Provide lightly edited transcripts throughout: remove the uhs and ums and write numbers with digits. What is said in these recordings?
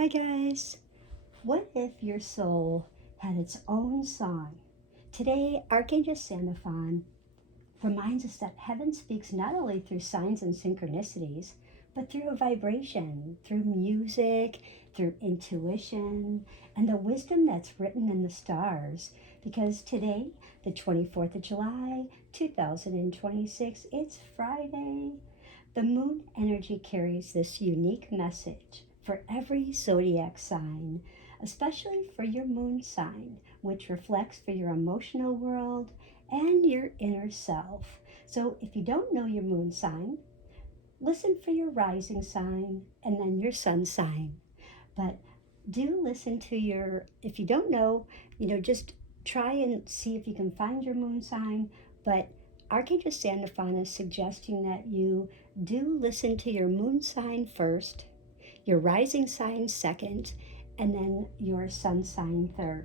Hi guys! What if your soul had its own song? Today, Archangel Sandalphon reminds us that heaven speaks not only through signs and synchronicities, but through a vibration, through music, through intuition, and the wisdom that's written in the stars. Because today, the 24th of July, 2026, it's Friday. The moon energy carries this unique message for every zodiac sign, especially for your moon sign, which reflects for your emotional world and your inner self. So if you don't know your moon sign, listen for your rising sign and then your sun sign. But do listen to if you don't know, just try and see if you can find your moon sign. But Archangel Sandalphon is suggesting that you do listen to your moon sign first, your rising sign second, and then your sun sign third.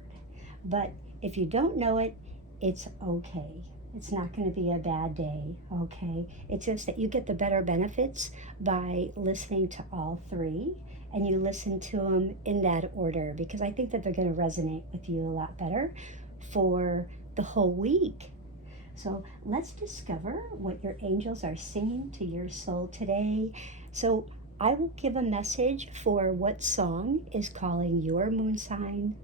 But if you don't know it, it's okay. It's not going to be a bad day, okay? It's just that you get the better benefits by listening to all three, and you listen to them in that order, because I think that they're going to resonate with you a lot better for the whole week. So let's discover what your angels are singing to your soul today. So I will give a message for what song is calling your moon sign,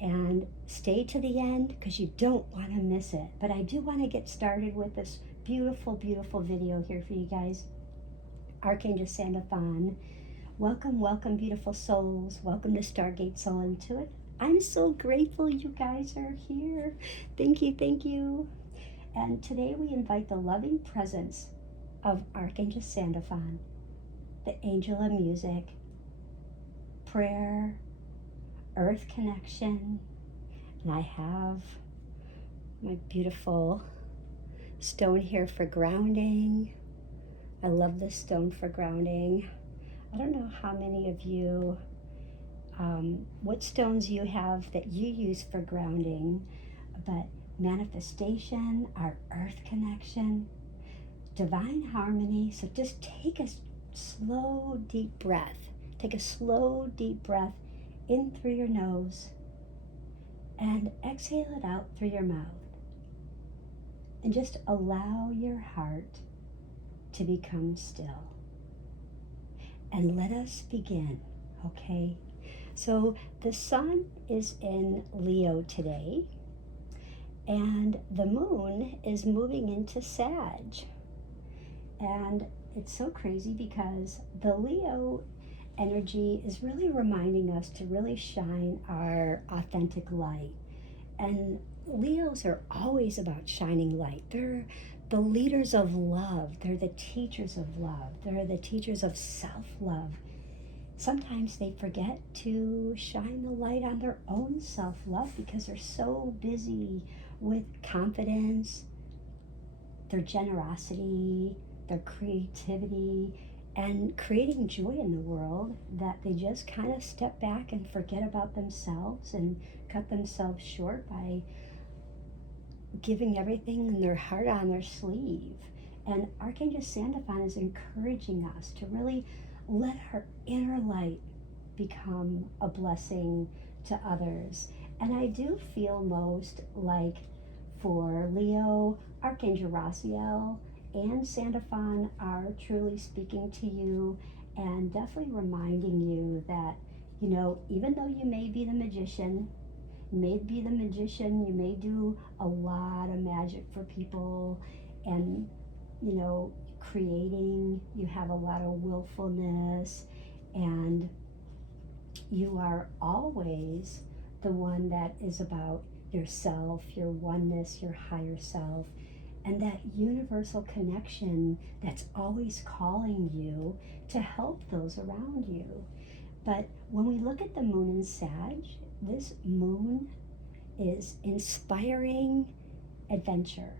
and stay to the end because you don't want to miss it. But I do want to get started with this beautiful, beautiful video here for you guys. Archangel Sandalphon, welcome, welcome, beautiful souls. Welcome to Stargate Soul Intuitive. I'm so grateful you guys are here. Thank you, thank you. And today we invite the loving presence of Archangel Sandalphon, the angel of music, prayer, earth connection, and I have my beautiful stone here for grounding. I love this stone for grounding. I don't know how many of you, what stones you have that you use for grounding, but manifestation, our earth connection, divine harmony. So just take a slow, deep breath. Take a slow, deep breath in through your nose and exhale it out through your mouth. And just allow your heart to become still. And let us begin, okay? So the sun is in Leo today, and the moon is moving into Sag. And it's so crazy because the Leo energy is really reminding us to really shine our authentic light. And Leos are always about shining light. They're the leaders of love. They're the teachers of love. They're the teachers of self-love. Sometimes they forget to shine the light on their own self-love because they're so busy with confidence, their generosity, their creativity, and creating joy in the world, that they just kind of step back and forget about themselves and cut themselves short by giving everything in their heart on their sleeve. And Archangel Sandalphon is encouraging us to really let our inner light become a blessing to others. And I do feel most like for Leo, Archangel Raziel and Sandalphon are truly speaking to you and definitely reminding you that, even though you may be the magician, you may do a lot of magic for people and, creating, you have a lot of willfulness, and you are always the one that is about yourself, your oneness, your higher self, and that universal connection that's always calling you to help those around you. But when we look at the moon in Sag, this moon is inspiring adventure.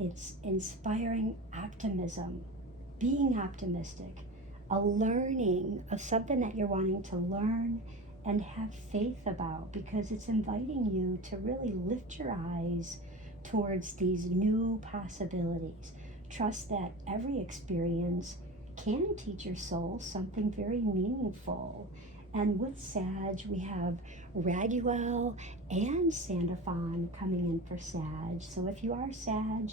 It's inspiring optimism, being optimistic, a learning of something that you're wanting to learn and have faith about, because it's inviting you to really lift your eyes towards these new possibilities. Trust that every experience can teach your soul something very meaningful, And with Sag, we have Raguel and Sandalphon coming in for Sag. So if you are Sag,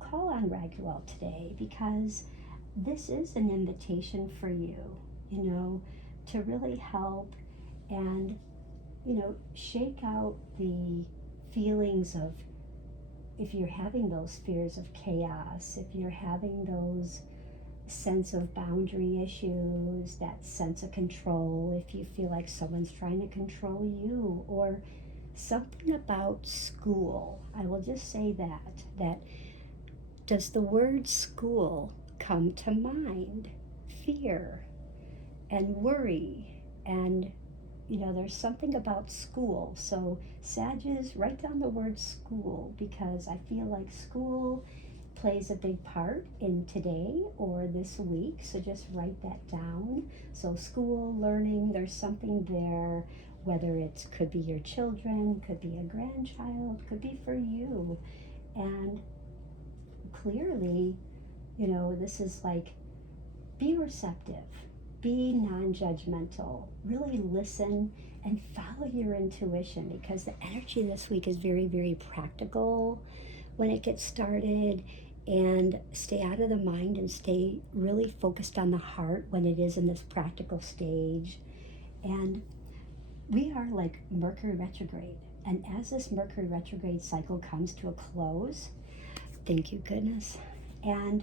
call on Raguel today, because this is an invitation for you, to really help and, shake out the feelings of, if you're having those fears of chaos, if you're having those sense of boundary issues, that sense of control, if you feel like someone's trying to control you, or something about school. I will just say that does the word school come to mind? Fear and worry, and there's something about school. So Sages, write down the word school, because I feel like school plays a big part in today or this week. So just write that down. So school, learning, there's something there, whether it could be your children, could be a grandchild, could be for you. And clearly, this is like, be receptive, be non-judgmental, really listen and follow your intuition, because the energy this week is very, very practical when it gets started. And stay out of the mind and stay really focused on the heart when it is in this practical stage. And we are like Mercury retrograde. And as this Mercury retrograde cycle comes to a close, thank you goodness, and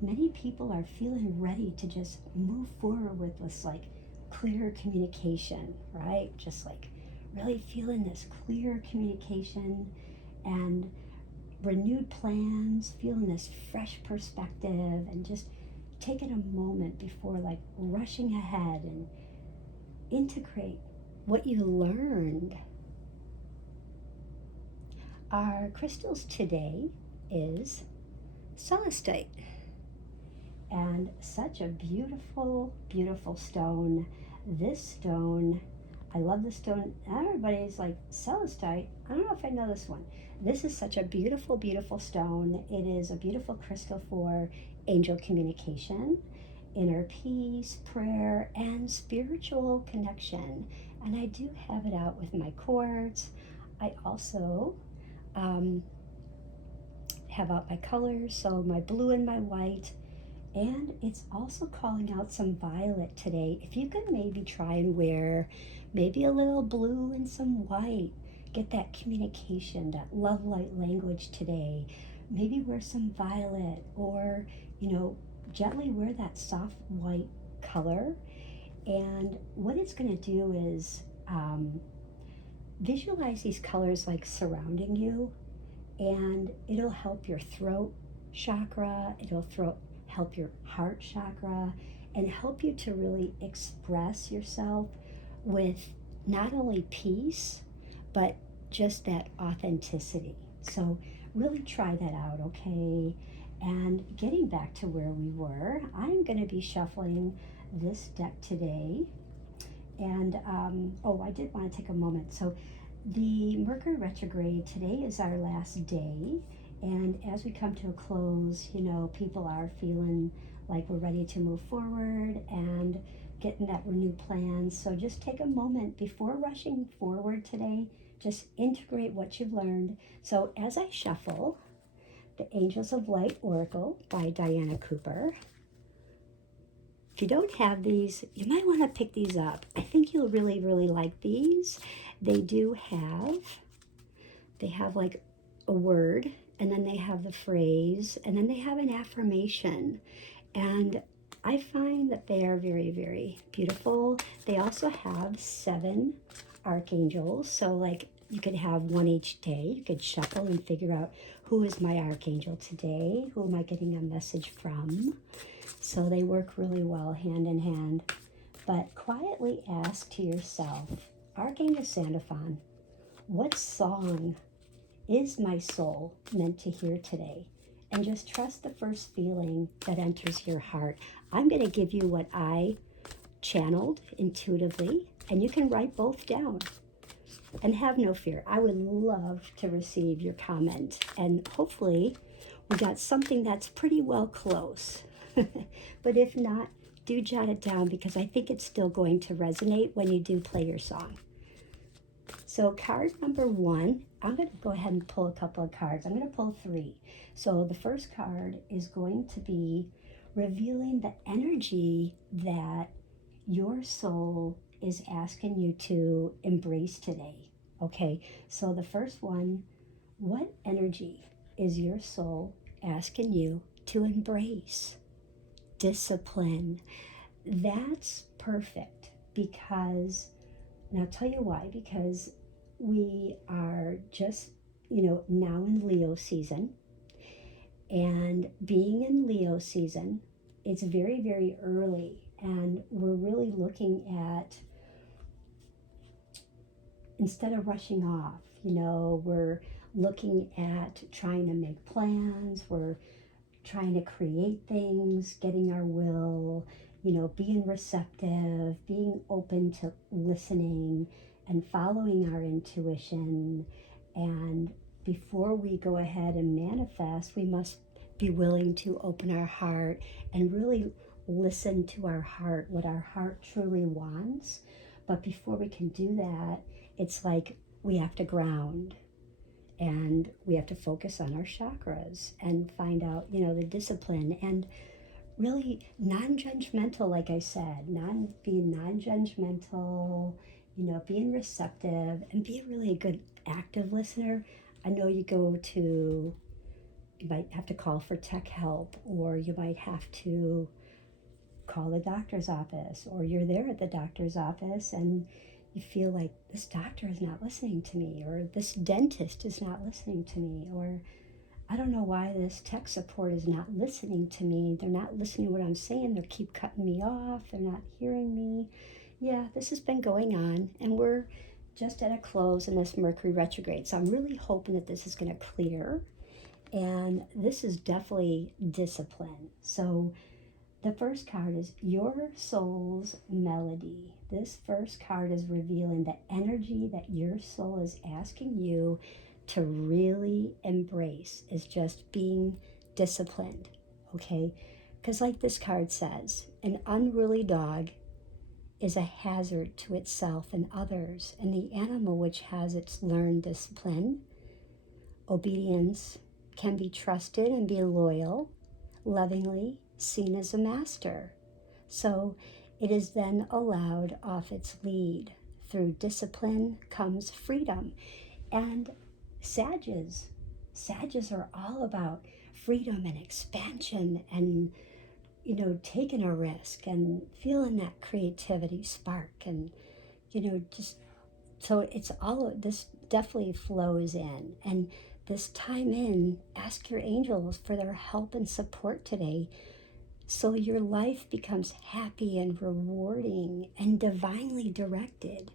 many people are feeling ready to just move forward with this like clear communication, right? Just like really feeling this clear communication and renewed plans, feeling this fresh perspective, and just taking a moment before like rushing ahead and integrate what you learned. Our crystals today is celestite, and such a beautiful, beautiful stone. This stone, I love the stone. Everybody's like, celestite? I don't know if I know this one. This is such a beautiful, beautiful stone. It is a beautiful crystal for angel communication, inner peace, prayer, and spiritual connection. And I do have it out with my quartz. I also have out my colors, so my blue and my white. And it's also calling out some violet today. If you could maybe try and wear maybe a little blue and some white, get that communication, that love light language today. Maybe wear some violet, or gently wear that soft white color. And what it's going to do is visualize these colors like surrounding you, and it'll help your throat chakra, it'll help your heart chakra, and help you to really express yourself with not only peace, but just that authenticity. So really try that out, okay? And getting back to where we were, I'm going to be shuffling this deck today. And I did want to take a moment. So the Mercury retrograde, today is our last day. And as we come to a close, people are feeling like we're ready to move forward and getting that renewed plan. So just take a moment before rushing forward today. Just integrate what you've learned. So as I shuffle the Angels of Light Oracle by DianaCooper, if you don't have these, you might want to pick these up. I think you'll really, really like these. They have like a word, and then they have the phrase, and then they have an affirmation. And I find that they are very, very beautiful. They also have 7 archangels. So like you could have one each day. You could shuffle and figure out, who is my archangel today? Who am I getting a message from? So they work really well hand in hand. But quietly ask to yourself, Archangel Sandalphon, what song is my soul meant to hear today? And just trust the first feeling that enters your heart. I'm going to give you what I channeled intuitively, and you can write both down. And have no fear. I would love to receive your comment. And hopefully we got something that's pretty well close. But if not, do jot it down because I think it's still going to resonate when you do play your song. So card number 1, I'm going to go ahead and pull a couple of cards. I'm going to pull 3. So the first card is going to be revealing the energy that your soul is asking you to embrace today. Okay, so the first one, what energy is your soul asking you to embrace? Discipline. That's perfect because, and I'll tell you why, because we are just, now in Leo season. And being in Leo season, it's very, very early. And we're really looking at, instead of rushing off, we're looking at trying to make plans. We're trying to create things, getting our will, being receptive, being open to listening and following our intuition. And before we go ahead and manifest, we must be willing to open our heart and really listen to our heart, what our heart truly wants. But before we can do that, it's like we have to ground. And we have to focus on our chakras and find out, the discipline and really non-judgmental, like I said, being non-judgmental, being receptive and be really a good active listener. I know you might have to call for tech help, or you might have to call the doctor's office, or you're there at the doctor's office and you feel like this doctor is not listening to me, or this dentist is not listening to me, or I don't know why this tech support is not listening to me. They're not listening to what I'm saying. They keep cutting me off. They're not hearing me. Yeah, this has been going on, and we're just at a close in this Mercury retrograde. So I'm really hoping that this is going to clear, and this is definitely discipline. So the first card is your soul's melody. This first card is revealing the energy that your soul is asking you to really embrace, is just being disciplined, okay? Because like this card says, an unruly dog is a hazard to itself and others, and the animal which has its learned discipline, obedience, can be trusted and be loyal, lovingly seen as a master. So it is then allowed off its lead. Through discipline comes freedom. And Sages are all about freedom and expansion and, taking a risk and feeling that creativity spark. And, just, so it's all, this definitely flows in. And this time in, ask your angels for their help and support today, so your life becomes happy and rewarding and divinely directed.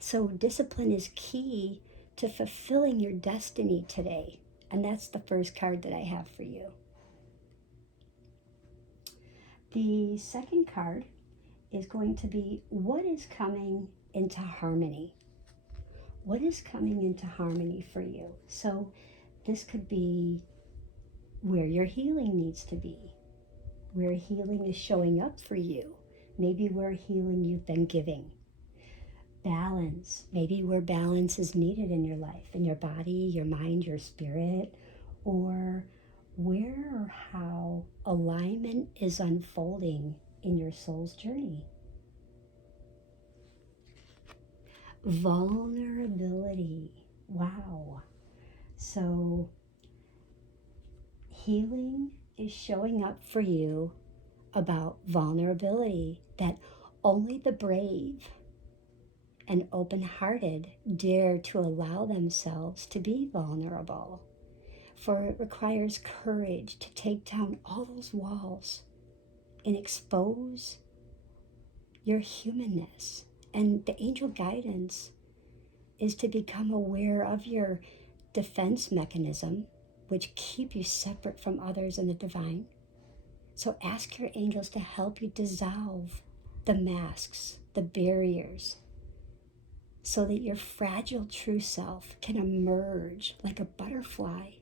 So discipline is key to fulfilling your destiny today. And that's the first card that I have for you. The second card is going to be what is coming into harmony. What is coming into harmony for you? So this could be where your healing needs to be, where healing is showing up for you, maybe where healing you've been giving. Balance, maybe where balance is needed in your life, in your body, your mind, your spirit, or where or how alignment is unfolding in your soul's journey. Vulnerability, wow. So healing is showing up for you about vulnerability, that only the brave and open-hearted dare to allow themselves to be vulnerable. For it requires courage to take down all those walls and expose your humanness. And the angel guidance is to become aware of your defense mechanism, which keep you separate from others and the divine. So ask your angels to help you dissolve the masks, the barriers, so that your fragile true self can emerge like a butterfly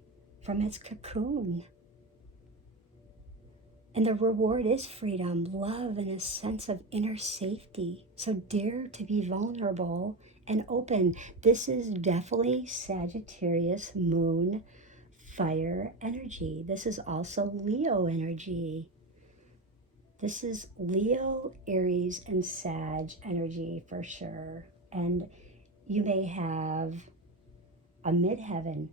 from its cocoon. And the reward is freedom, love, and a sense of inner safety. So dare to be vulnerable and open. This is definitely Sagittarius moon fire energy. This is also Leo energy. This is Leo, Aries, and Sag energy for sure. And you may have a midheaven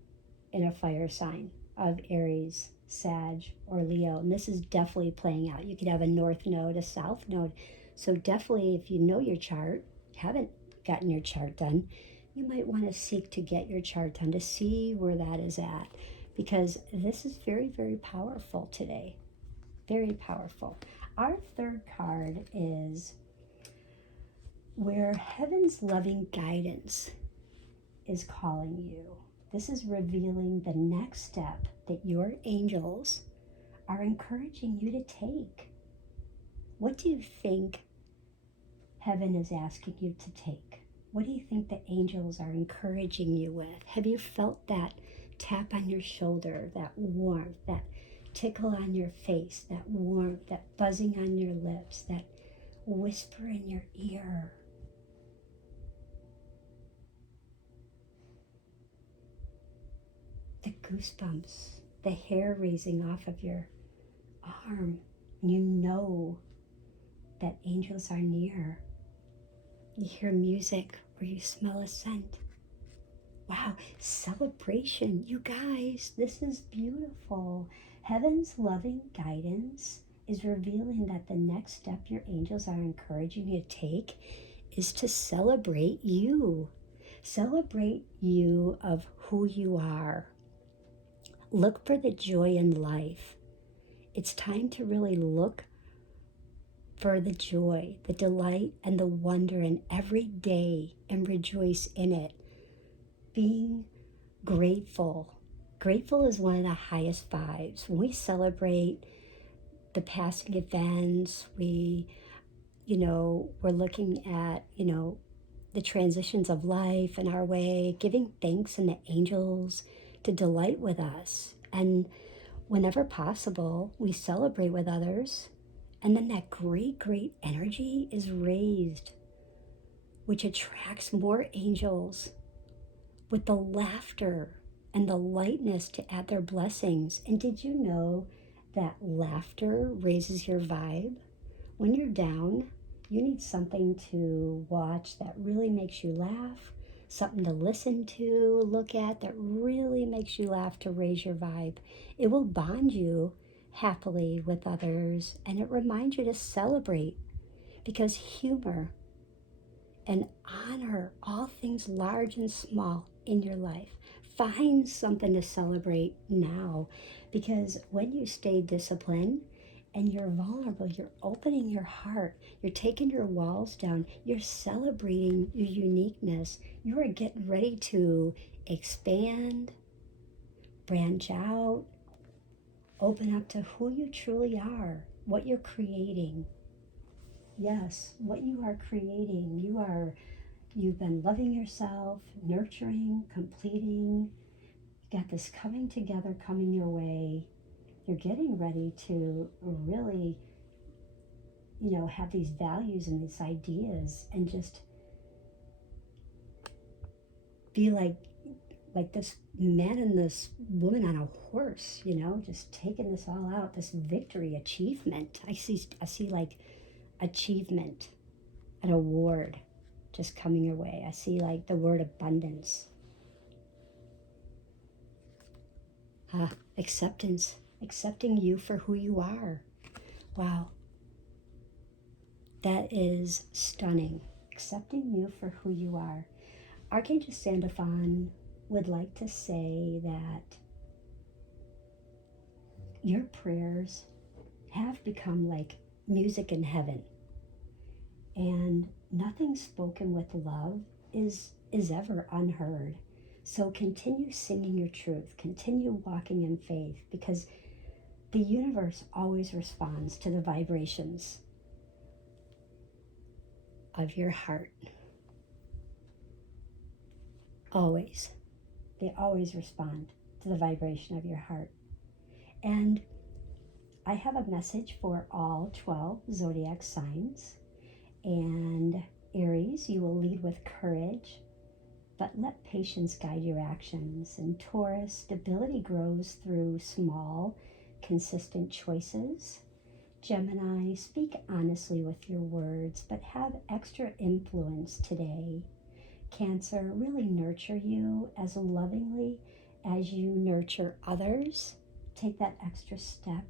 in a fire sign of Aries, Sag, or Leo. And this is definitely playing out. You could have a north node, a south node. So definitely if you know your chart, haven't gotten your chart done, you might want to seek to get your chart done to see where that is at. Because this is very, very powerful today. Very powerful. Our third card is where heaven's loving guidance is calling you. This is revealing the next step that your angels are encouraging you to take. What do you think heaven is asking you to take? What do you think the angels are encouraging you with? Have you felt that tap on your shoulder, that warmth, that tickle on your face, that warmth, that buzzing on your lips, that whisper in your ear? The goosebumps, the hair raising off of your arm. You know that angels are near. You hear music or you smell a scent. Wow, celebration. You guys, this is beautiful. Heaven's loving guidance is revealing that the next step your angels are encouraging you to take is to celebrate you. Celebrate you of who you are. Look for the joy in life. It's time to really look for the joy, the delight, and the wonder in every day and rejoice in it. Being grateful. Grateful is one of the highest vibes. When we celebrate the passing events, we're looking at, the transitions of life in our way, giving thanks and the angels to delight with us. And whenever possible, we celebrate with others. And then that great, great energy is raised, which attracts more angels with the laughter and the lightness to add their blessings. And did you know that laughter raises your vibe? When you're down, you need something to watch that really makes you laugh, something to listen to, look at that really makes you laugh to raise your vibe. It will bond you happily with others, and it reminds you to celebrate, because humor and honor all things large and small in your life. Find something to celebrate now, because when you stay disciplined and you're vulnerable, you're opening your heart, you're taking your walls down, you're celebrating your uniqueness, you are getting ready to expand, branch out, open up to who you truly are, what you're creating. Yes, what you are creating. You've been loving yourself, nurturing, completing. You got this coming together, coming your way. You're getting ready to really, have these values and these ideas and just be like this man and this woman on a horse, just taking this all out, this victory, achievement. I see like achievement, an award just coming your way. I see like the word abundance. Acceptance, accepting you for who you are. Wow. That is stunning. Accepting you for who you are. Archangel Sandalphon would like to say that your prayers have become like music in heaven. And nothing spoken with love is ever unheard. So continue singing your truth. Continue walking in faith, because the universe always responds to the vibrations of your heart. Always. They always respond to the vibration of your heart. And I have a message for all 12 zodiac signs. And Aries, you will lead with courage, but let patience guide your actions. And Taurus, stability grows through small, consistent choices. Gemini, speak honestly with your words, but have extra influence today. Cancer, really nurture you as lovingly as you nurture others. Take that extra step.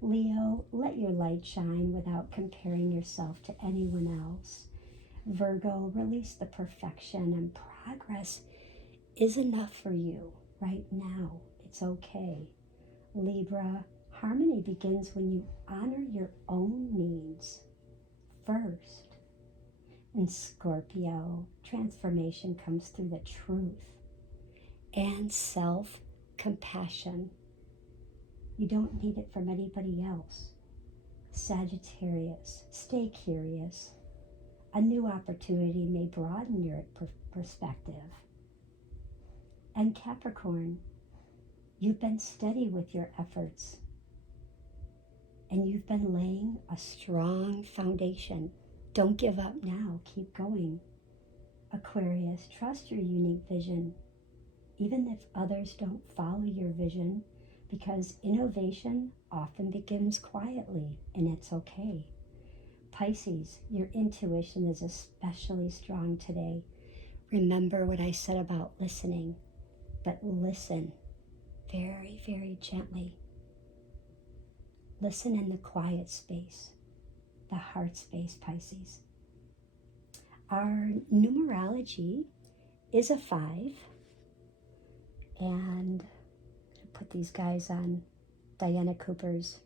Leo, let your light shine without comparing yourself to anyone else. Virgo, release the perfection, and progress is enough for you right now. It's okay. Libra, harmony begins when you honor your own needs first. And Scorpio, transformation comes through the truth and self-compassion. You don't need it from anybody else. Sagittarius, stay curious. A new opportunity may broaden your perspective. And Capricorn, you've been steady with your efforts, and you've been laying a strong foundation. Don't give up now, keep going. Aquarius, trust your unique vision, even if others don't follow your vision, because innovation often begins quietly, and it's okay. Pisces, your intuition is especially strong today. Remember what I said about listening, but listen very, very gently. Listen in the quiet space, the heart space, Pisces. Our numerology is a 5, and I put these guys on DianaCooper's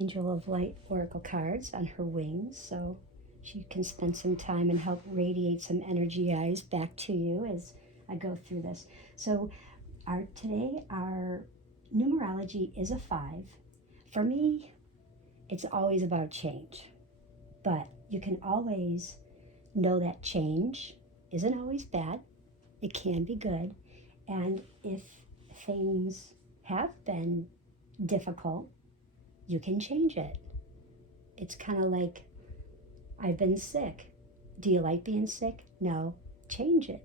Angel of Light Oracle cards on her wings, so she can spend some time and help radiate some energy eyes back to you as I go through this. So today our numerology is a 5. For me, it's always about change, but you can always know that change isn't always bad. It can be good, and if things have been difficult, you can change it. It's kind of like, I've been sick. Do you like being sick? No. Change it.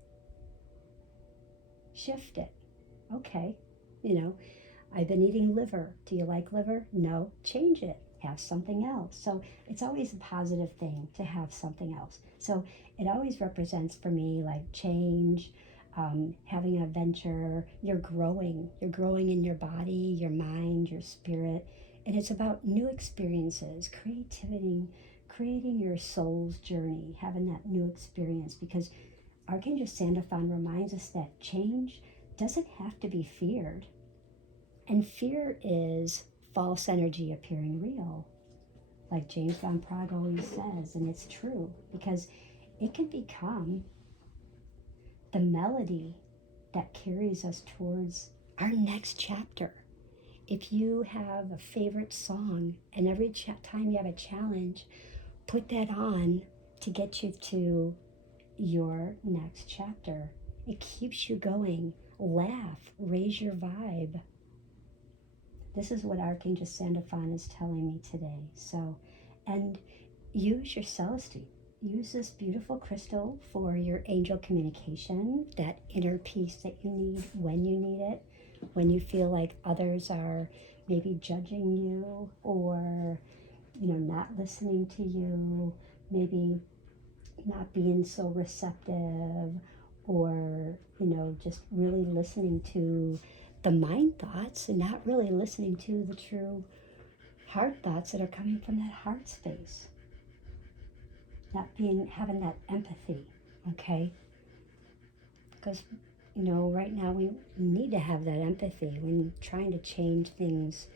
Shift it. Okay. I've been eating liver. Do you like liver? No. Change it. Have something else. So it's always a positive thing to have something else. So it always represents for me like change, having an adventure. You're growing in your body, your mind, your spirit. And it's about new experiences, creativity, creating your soul's journey, having that new experience, because Archangel Sandalphon reminds us that change doesn't have to be feared. And fear is false energy appearing real, like James Van Praagh always says, and it's true, because it can become the melody that carries us towards our next chapter. If you have a favorite song, and every time you have a challenge, put that on to get you to your next chapter. It keeps you going. Laugh, raise your vibe. This is what Archangel Sandalphon is telling me today. So, and use your celestine. Use this beautiful crystal for your angel communication, that inner peace that you need when you need it, when you feel like others are maybe judging you, or not listening to you, maybe not being so receptive, or just really listening to the mind thoughts and not really listening to the true heart thoughts that are coming from that heart space. Having that empathy, okay? Because right now we need to have that empathy when trying to change things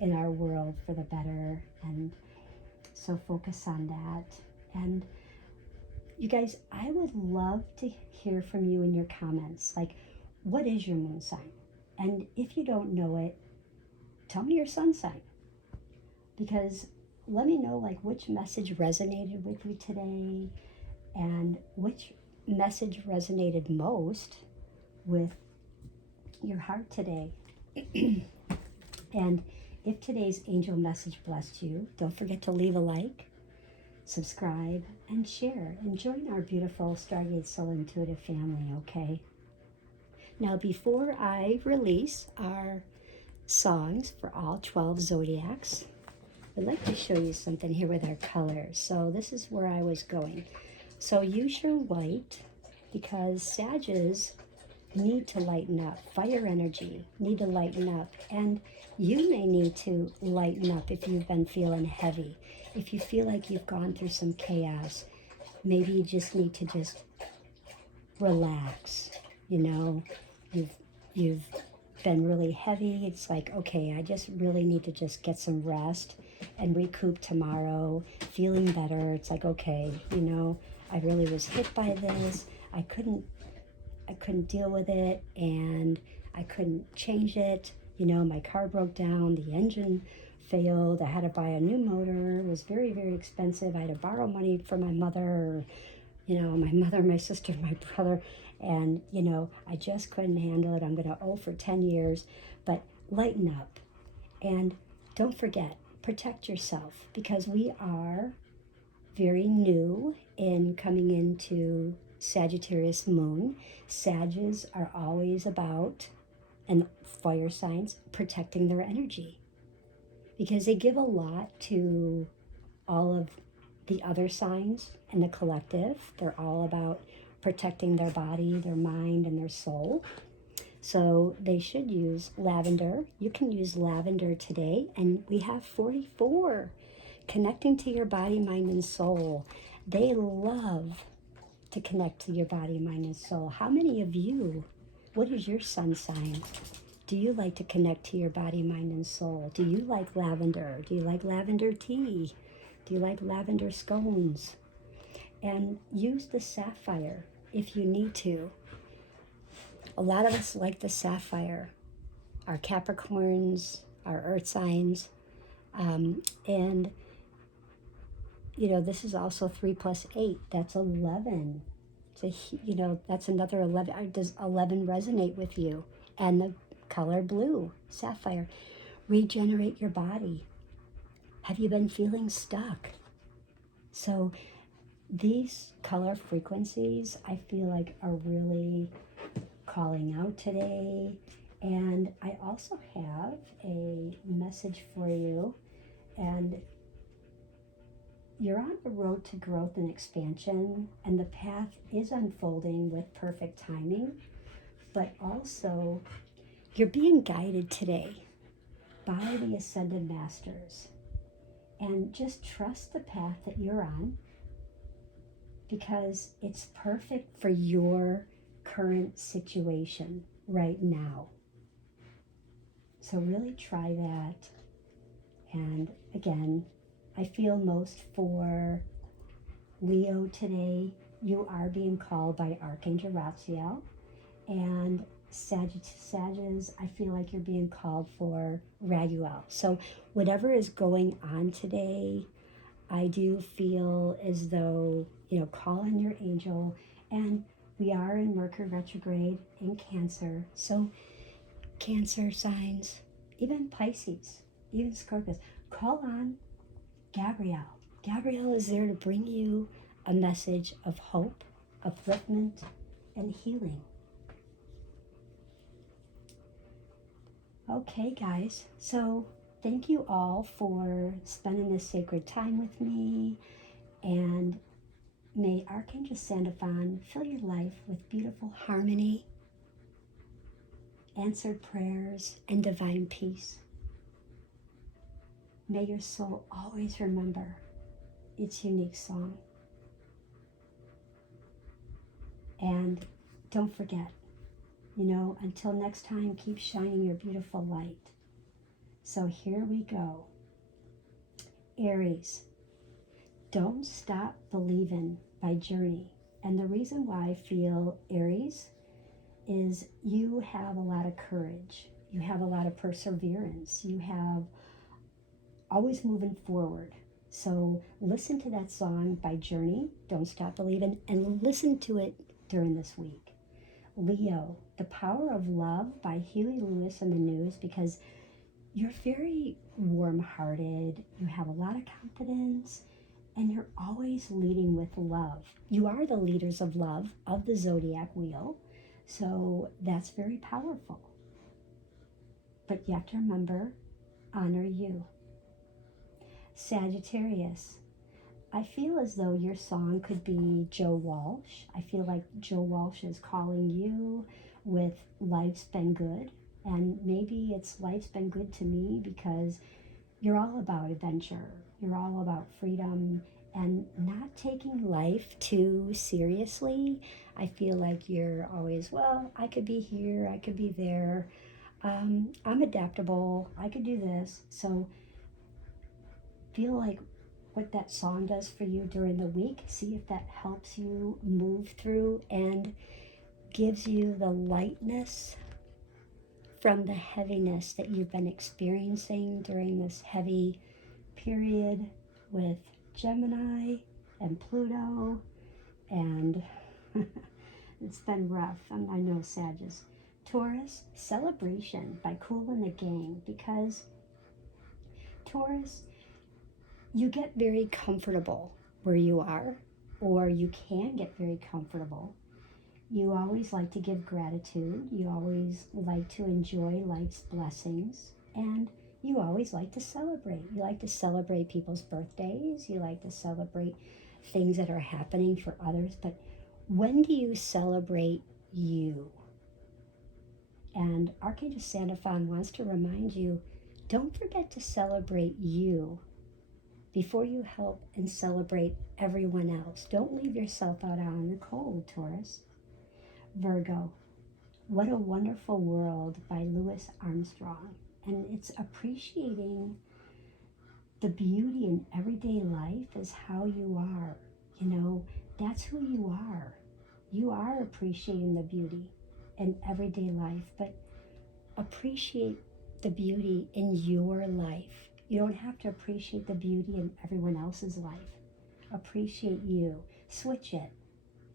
in our world for the better, and so focus on that. And you guys, I would love to hear from you in your comments, like, what is your moon sign? And if you don't know it, tell me your sun sign, because let me know like which message resonated with you today, and which message resonated most with your heart today. And if today's angel message blessed you, don't forget to leave a like, subscribe, and share. And join our beautiful Stargate Soul Intuitive family, okay? Now, before I release our songs for all 12 zodiacs, I'd like to show you something here with our colors. So this is where I was going. So use your white, because Sages need to lighten up. Fire energy need to lighten up. And you may need to lighten up if you've been feeling heavy. If you feel like you've gone through some chaos, maybe you just need to just relax. You know, you've been really heavy. It's like, okay, I just really need to just get some rest and recoup tomorrow, feeling better. It's like, okay, you know, I really was hit by this. I couldn't deal with it, and I couldn't change it. You know, my car broke down, the engine failed, I had to buy a new motor. It was very, very expensive. I had to borrow money from my mother, you know, my sister, my brother, and, you know, I just couldn't handle it. I'm going to owe for 10 years, but lighten up. And don't forget, protect yourself, because we are very new in coming into Sagittarius moon. Sages are always about, and fire signs, protecting their energy, because they give a lot to all of the other signs in the collective. They're all about protecting their body, their mind, and their soul. So they should use lavender. You can use lavender today, and we have 44 connecting to your body, mind, and soul. They love to connect to your body, mind, and soul. How many of you, what is your sun sign? Do you like to connect to your body, mind, and soul? Do you like lavender? Do you like lavender tea? Do you like lavender scones? And use the sapphire if you need to. A lot of us like the sapphire. Our Capricorns, our earth signs. And, you know, this is also 3 plus 8. That's 11. You know, that's another 11. Does 11 resonate with you? And the color blue, sapphire. Regenerate your body. Have you been feeling stuck? So these color frequencies, I feel like, are really calling out today. And I also have a message for you. And you're on the road to growth and expansion, and the path is unfolding with perfect timing. But also, you're being guided today by the Ascended Masters. And just trust the path that you're on, because it's perfect for your current situation right now. So really try that. And again, I feel most for Leo today. You are being called by Archangel Raphael. And Sages, I feel like you're being called for Raguel. So whatever is going on today, I do feel as though, you know, call in your angel. And we are in Mercury retrograde in Cancer. So Cancer signs, even Pisces, even Scorpios, call on Gabrielle. Gabrielle is there to bring you a message of hope, upliftment, and healing. Okay, guys, so thank you all for spending this sacred time with me, and may Archangel Sandalphon fill your life with beautiful harmony, answered prayers, and divine peace. May your soul always remember its unique song. And don't forget, you know, until next time, keep shining your beautiful light. So here we go. Aries, Don't Stop Believing by Journey. And the reason why I feel Aries is you have a lot of courage. You have a lot of perseverance. You have always moving forward. So listen to that song by Journey, Don't Stop Believing, and listen to it during this week. Leo, The Power of Love by Huey Lewis and the News, because you're very warm-hearted, you have a lot of confidence, and you're always leading with love. You are the leaders of love of the zodiac wheel, so that's very powerful. But you have to remember, honor you. Sagittarius, I feel as though your song could be Joe Walsh. I feel like Joe Walsh is calling you with Life's Been Good. And maybe it's Life's Been Good to me because you're all about adventure. You're all about freedom and not taking life too seriously. I feel like you're always, well, I could be here, I could be there. I'm adaptable. I could do this. So feel like what that song does for you during the week. See if that helps you move through and gives you the lightness from the heaviness that you've been experiencing during this heavy period with Gemini and Pluto, and it's been rough. I know, Sagittarius. Taurus, celebration by Kool and the Gang, because Taurus, you get very comfortable where you are, or you can get very comfortable. You always like to give gratitude. You always like to enjoy life's blessings, and you always like to celebrate. You like to celebrate people's birthdays. You like to celebrate things that are happening for others. But when do you celebrate you? And Archangel Sandalphon wants to remind you, don't forget to celebrate you before you help and celebrate everyone else. Don't leave yourself out on the cold, Taurus. Virgo, What a Wonderful World by Louis Armstrong. And it's appreciating the beauty in everyday life is how you are. You know, that's who you are. You are appreciating the beauty in everyday life, but appreciate the beauty in your life. You don't have to appreciate the beauty in everyone else's life. Appreciate you. Switch it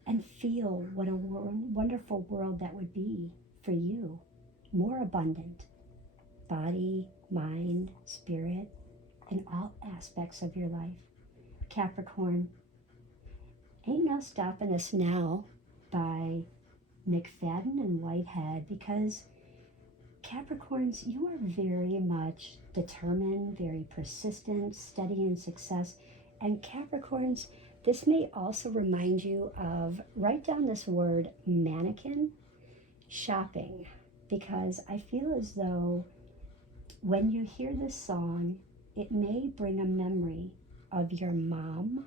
and feel what a wonderful world that would be for you. More abundant. Body, mind, spirit, in all aspects of your life. Capricorn, Ain't No Stopping Us Now by McFadden and Whitehead, because Capricorns, you are very much determined, very persistent, steady in success. And Capricorns, this may also remind you of, write down this word, mannequin, shopping, because I feel as though when you hear this song, it may bring a memory of your mom,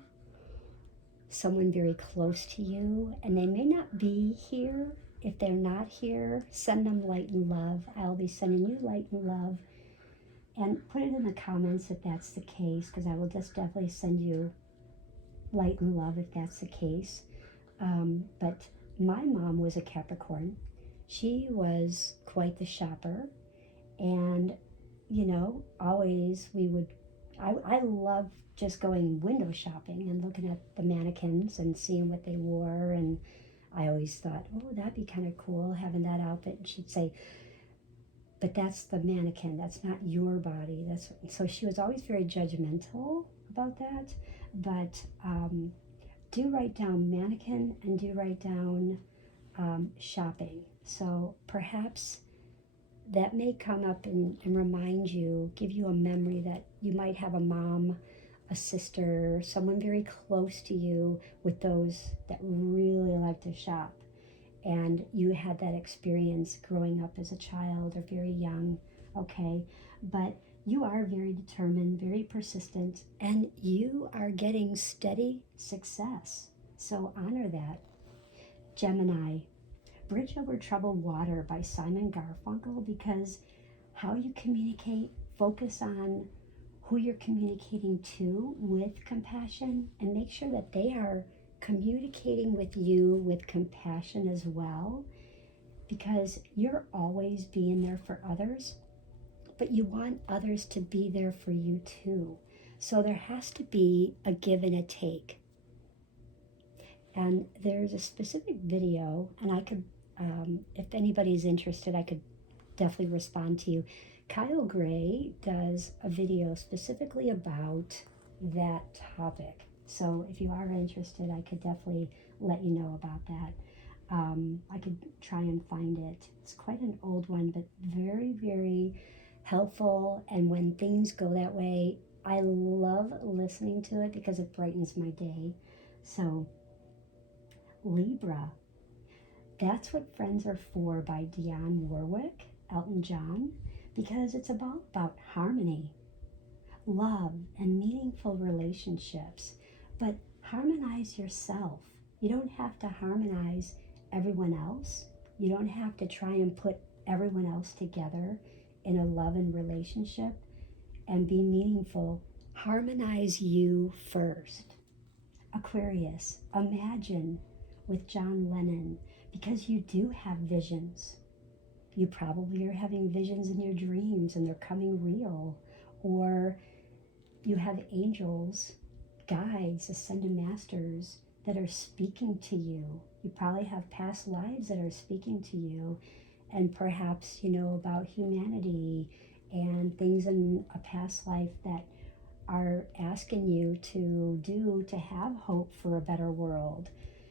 someone very close to you, and they may not be here. If they're not here, send them light and love. I'll be sending you light and love. And put it in the comments if that's the case, because I will just definitely send you light and love if that's the case. But my mom was a Capricorn. She was quite the shopper. And, you know, always I love just going window shopping and looking at the mannequins and seeing what they wore. And I always thought, oh, that'd be kind of cool having that outfit. And she'd say, but that's the mannequin. That's not your body. So she was always very judgmental about that. But do write down mannequin and do write down shopping. So perhaps that may come up and remind you, give you a memory that you might have a mom, a sister, someone very close to you with those that really like to shop. And you had that experience growing up as a child or very young, okay? But you are very determined, very persistent, and you are getting steady success. So honor that. Gemini, Bridge Over Troubled Water by Simon Garfunkel, because how you communicate, focus on who you're communicating to with compassion, and make sure that they are communicating with you with compassion as well, because you're always being there for others, but you want others to be there for you too. So there has to be a give and a take. And there's a specific video, and I could, if anybody's interested, I could definitely respond to you. Kyle Gray does a video specifically about that topic. So if you are interested, I could definitely let you know about that. I could try and find it. It's quite an old one, but very, very helpful. And when things go that way, I love listening to it because it brightens my day. So, Libra, That's What Friends Are For by Dionne Warwick, Elton John, because it's about harmony, love, and meaningful relationships. But harmonize yourself. You don't have to harmonize everyone else. You don't have to try and put everyone else together in a love and relationship and be meaningful. Harmonize you first. Aquarius, imagine with John Lennon, because you do have visions. You probably are having visions in your dreams and they're coming real. Or you have angels, guides, ascended masters that are speaking to you. You probably have past lives that are speaking to you, and perhaps you know about humanity and things in a past life that are asking you to do to have hope for a better world,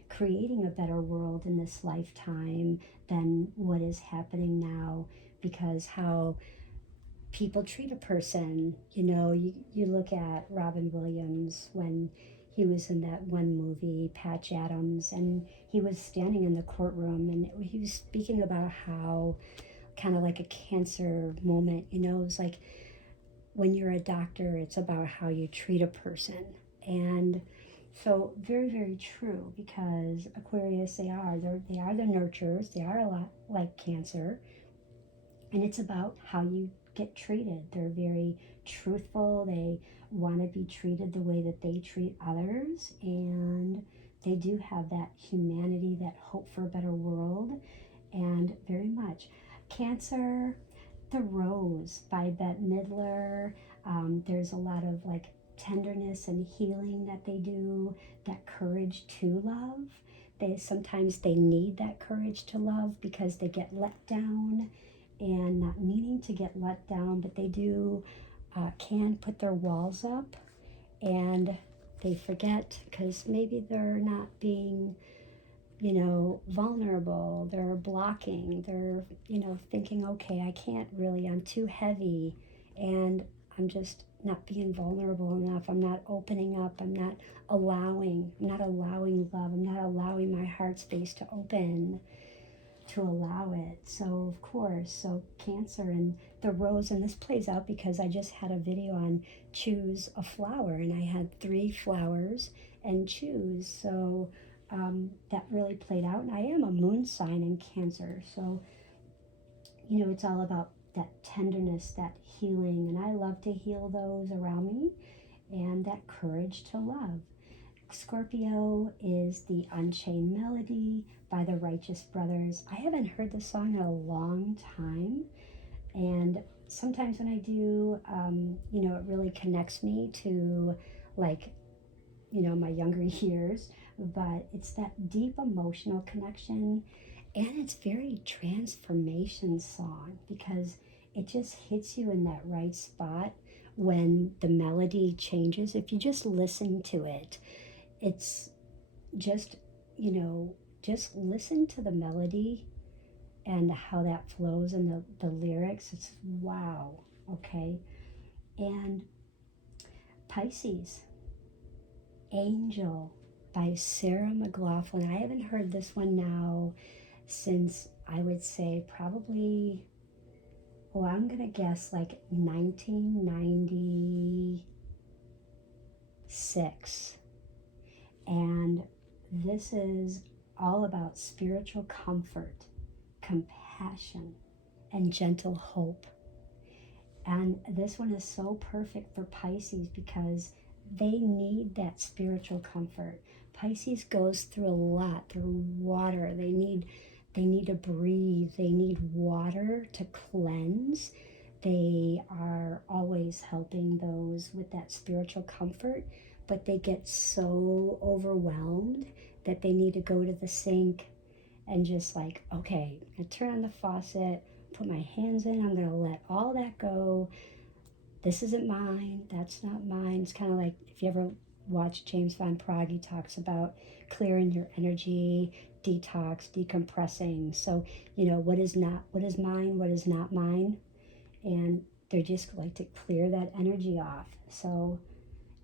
creating a better world in this lifetime than what is happening now, because how people treat a person. You look at Robin Williams when he was in that one movie, Patch Adams, and he was standing in the courtroom and he was speaking about how kind of like a cancer moment, it was like when you're a doctor, it's about how you treat a person. And so very, very true, because Aquarius, they are the nurturers. They are a lot like Cancer, and it's about how you get treated. They're very truthful. They want to be treated the way that they treat others, and they do have that humanity, that hope for a better world, and very much. Cancer, The Rose by Bette Midler. There's a lot of like tenderness and healing that they do, that courage to love. Sometimes they need that courage to love because they get let down, and not meaning to get let down, but they do can put their walls up, and they forget because maybe they're not being vulnerable. They're blocking. They're thinking, okay, I can't really, I'm too heavy, and I'm just not being vulnerable enough. I'm not opening up. I'm not allowing love. I'm not allowing my heart space to open to allow it. So of course, so Cancer and The Rose, and this plays out because I just had a video on choose a flower, and I had 3 flowers and choose. So that really played out. And I am a moon sign in Cancer, so it's all about that tenderness, that healing, and I love to heal those around me, and that courage to love. Scorpio is the Unchained Melody by the Righteous Brothers. I haven't heard this song in a long time, and sometimes when I do, it really connects me to like, my younger years, but it's that deep emotional connection, and it's very transformation song because it just hits you in that right spot when the melody changes. If you just listen to it, it's just, just listen to the melody and how that flows and the lyrics. It's wow, okay? And Pisces, Angel by Sarah McLachlan. I haven't heard this one now since, I would say, probably, I'm going to guess like 1996. And this is all about spiritual comfort, compassion, and gentle hope. And this one is so perfect for Pisces because they need that spiritual comfort. Pisces goes through a lot. They're water. They need to breathe. They need water to cleanse. They are always helping those with that spiritual comfort, but they get so overwhelmed that they need to go to the sink and just like, okay, I turn on the faucet, put my hands in. I'm going to let all that go. This isn't mine. That's not mine. It's kind of like if you ever watch James Van Praagh, he talks about clearing your energy, detox, decompressing. So, what is mine, what is not mine. And they're just like to clear that energy off. So,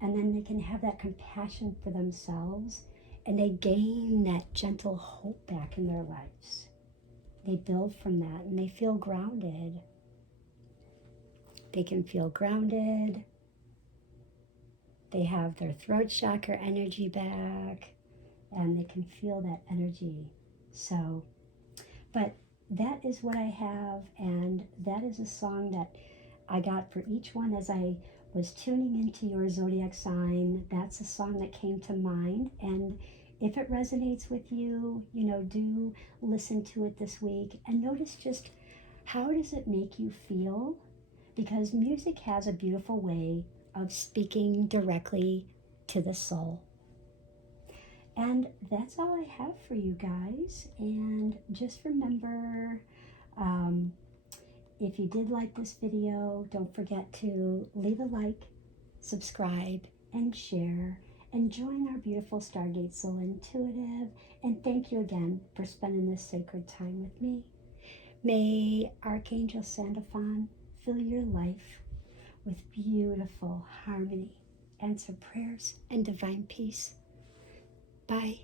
and then they can have that compassion for themselves, and they gain that gentle hope back in their lives. They build from that, and they feel grounded. They can feel grounded. They have their throat chakra energy back, and they can feel that energy. So, but that is what I have, and that is a song that I got for each one as I was tuning into your zodiac sign. That's a song that came to mind, and if it resonates with you, do listen to it this week and notice just how does it make you feel, because music has a beautiful way of speaking directly to the soul. And that's all I have for you guys. And just remember, if you did like this video, don't forget to leave a like, subscribe, and share, and join our beautiful Stargate Soul Intuitive. And thank you again for spending this sacred time with me. May Archangel Sandalphon fill your life with beautiful harmony, answer prayers, and divine peace. Bye.